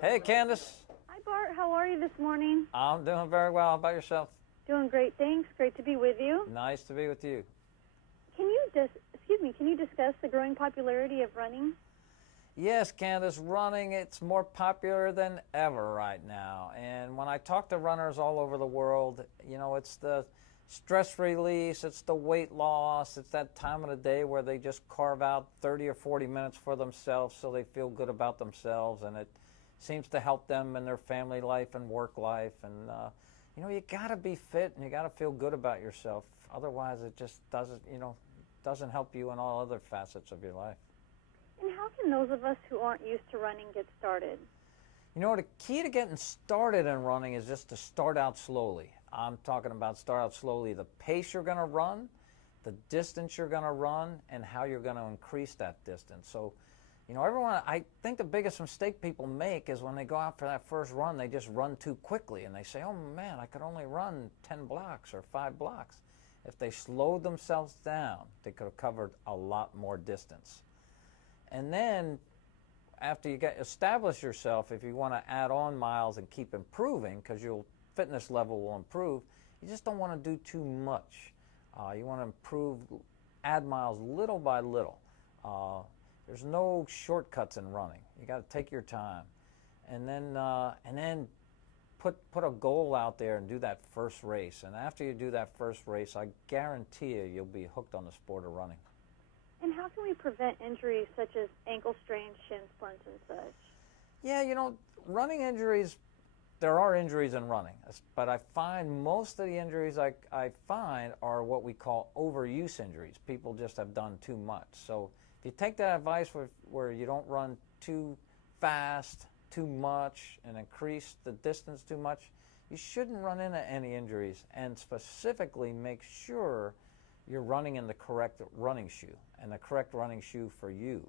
Hey, Candace. Hi, Bart. How are you this morning? I'm doing very well. How about yourself? Doing great, thanks. Great to be with you. Nice to be with you. Can you discuss the growing popularity of running? Yes, Candace, running, it's more popular than ever right now. And when I talk to runners all over the world, it's the stress release, it's the weight loss, it's that time of the day where they just carve out 30 or 40 minutes for themselves so they feel good about themselves, and it seems to help them in their family life and work life. And you got to be fit and you got to feel good about yourself. Otherwise, it just doesn't help you in all other facets of your life. And how can those of us who aren't used to running get started? The key to getting started in running is just to start out slowly. I'm talking about start out slowly, the pace you're going to run, the distance you're going to run, and how you're going to increase that distance. So, I think the biggest mistake people make is when they go out for that first run, they just run too quickly, and they say, oh man, I could only run 10 blocks or 5 blocks. If they slowed themselves down, they could have covered a lot more distance. And then after you establish yourself, if you want to add on miles and keep improving, because your fitness level will improve, you just don't want to do too much. You want to improve, add miles little by little. There's no shortcuts in running. You got to take your time, and then put a goal out there and do that first race. And after you do that first race, I guarantee you'll be hooked on the sport of running. And how can we prevent injuries such as ankle strains, shin splints, and such? Yeah, running injuries, there are injuries in running, but I find most of the injuries I find are what we call overuse injuries. People just have done too much. So if you take that advice where you don't run too fast, too much, and increase the distance too much, you shouldn't run into any injuries, and specifically make sure you're running in the correct running shoe, and the correct running shoe for you.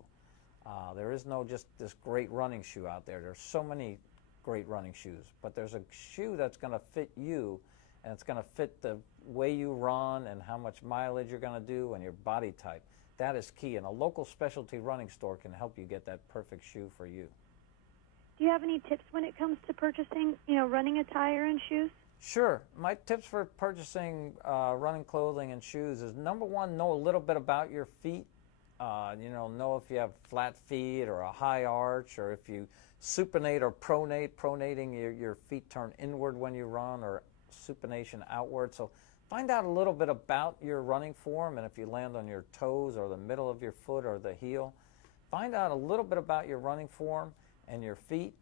There is no just this great running shoe out there. There's so many great running shoes, but there's a shoe that's going to fit you, and it's going to fit the way you run and how much mileage you're going to do and your body type. That is key, and a local specialty running store can help you get that perfect shoe for you. Do you have any tips when it comes to purchasing, running attire and shoes? Sure. My tips for purchasing running clothing and shoes is, number one, know a little bit about your feet. Know if you have flat feet or a high arch, or if you supinate or pronate. Pronating, your feet turn inward when you run, or supination outward. So find out a little bit about your running form, and if you land on your toes or the middle of your foot or the heel. Find out a little bit about your running form and your feet.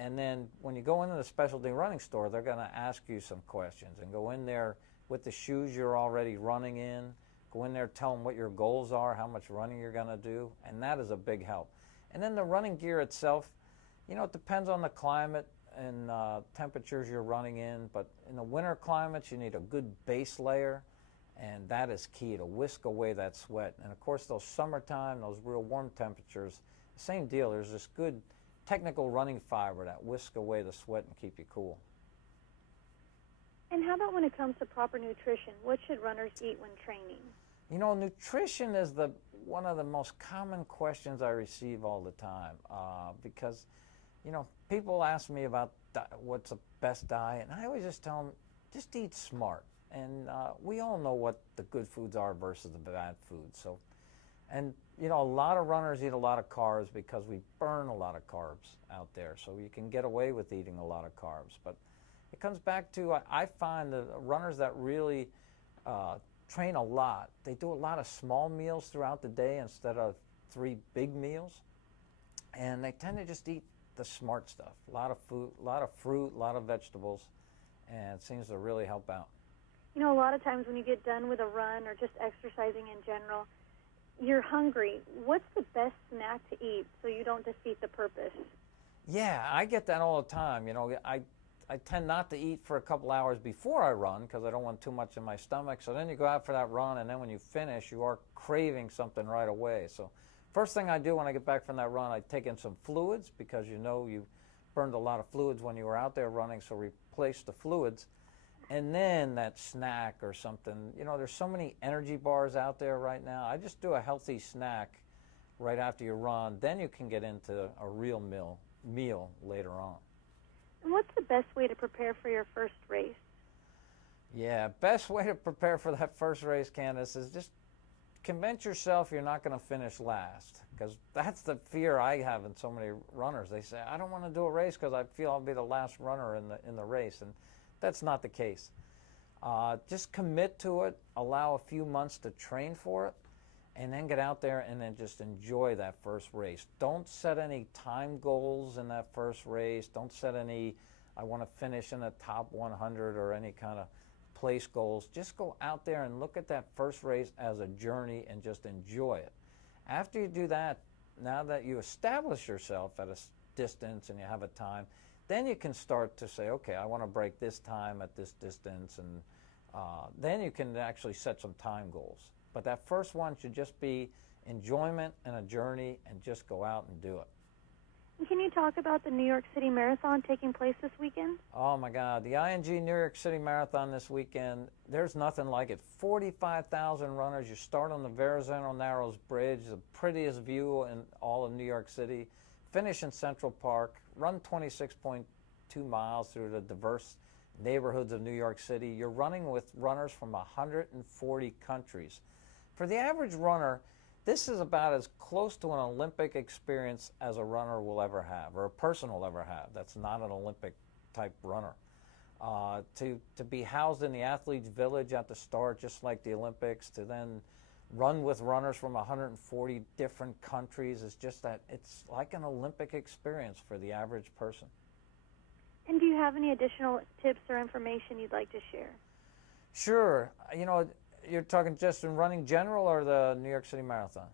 And then when you go into the specialty running store, they're going to ask you some questions, and go in there with the shoes you're already running in. Go in there, tell them what your goals are, how much running you're going to do, and that is a big help. And then the running gear itself, it depends on the climate and temperatures you're running in, but in the winter climates, you need a good base layer, and that is key to whisk away that sweat. And of course, those summertime, those real warm temperatures, same deal. There's this good technical running fiber that whisk away the sweat and keep you cool. And how about when it comes to proper nutrition? What should runners eat when training? Nutrition is one of the most common questions I receive all the time, because, people ask me about what's the best diet, and I always just tell them, just eat smart. And we all know what the good foods are versus the bad foods. So, and a lot of runners eat a lot of carbs because we burn a lot of carbs out there. So you can get away with eating a lot of carbs. But it comes back to, I find the runners that really train a lot, they do a lot of small meals throughout the day instead of 3 big meals. And they tend to just eat the smart stuff. A lot of food, a lot of fruit, a lot of vegetables. And it seems to really help out. A lot of times when you get done with a run or just exercising in general, you're hungry. What's the best snack to eat so you don't defeat the purpose? Yeah, I get that all the time. I tend not to eat for a couple hours before I run because I don't want too much in my stomach. So then you go out for that run, and then when you finish, you are craving something right away. So first thing I do when I get back from that run, I take in some fluids, because you burned a lot of fluids when you were out there running, so replace the fluids. And then that snack or something. There's so many energy bars out there right now. I just do a healthy snack right after you run. Then you can get into a real meal meal later on. And what's the best way to prepare for your first race? Yeah, best way to prepare for that first race, Candace, is just convince yourself you're not going to finish last, because that's the fear I have in so many runners. They say, I don't want to do a race because I feel I'll be the last runner in the race, and that's not the case. Just commit to it, allow a few months to train for it, and then get out there and then just enjoy that first race. Don't set any time goals in that first race. Don't set any, I want to finish in the top 100 or any kind of place goals. Just go out there and look at that first race as a journey and just enjoy it. After you do that, now that you establish yourself at a distance and you have a time, then you can start to say, okay, I want to break this time at this distance, and then you can actually set some time goals. But that first one should just be enjoyment and a journey, and just go out and do it. And can you talk about the New York City Marathon taking place this weekend? Oh my God, the ING New York City Marathon this weekend, there's nothing like it. 45,000 runners. You start on the Verrazano Narrows Bridge, the prettiest view in all of New York City. Finish in Central Park, run 26.2 miles through the diverse neighborhoods of New York City. You're running with runners from 140 countries. For the average runner, this is about as close to an Olympic experience as a runner will ever have, or a person will ever have. That's not an Olympic type runner. To be housed in the athletes' village at the start, just like the Olympics, to then run with runners from 140 different countries, is just that it's like an Olympic experience for the average person. And do you have any additional tips or information you'd like to share? Sure. You know, you're talking just in running general or the New York City Marathon?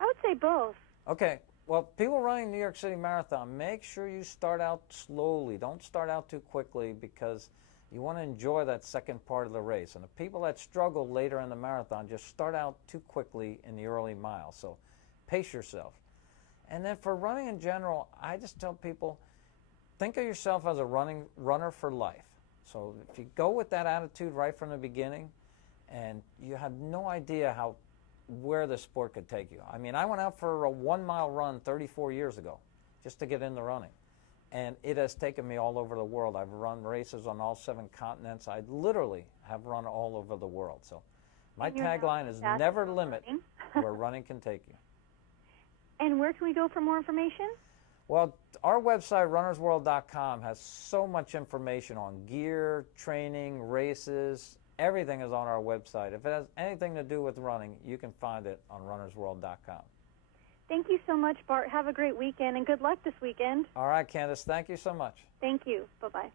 I would say both. Okay. Well, people running New York City Marathon, make sure you start out slowly. Don't start out too quickly, because you want to enjoy that second part of the race. And the people that struggle later in the marathon just start out too quickly in the early miles. So pace yourself. And then for running in general, I just tell people, think of yourself as a runner for life. So if you go with that attitude right from the beginning, and you have no idea where the sport could take you. I mean, I went out for a 1 mile run 34 years ago just to get into running. And it has taken me all over the world. I've run races on all 7 continents. I literally have run all over the world. So my tagline is never limit where running can take you. And where can we go for more information? Well, our website, runnersworld.com, has so much information on gear, training, races. Everything is on our website. If it has anything to do with running, you can find it on runnersworld.com. Thank you so much, Bart. Have a great weekend, and good luck this weekend. All right, Candace. Thank you so much. Thank you. Bye-bye.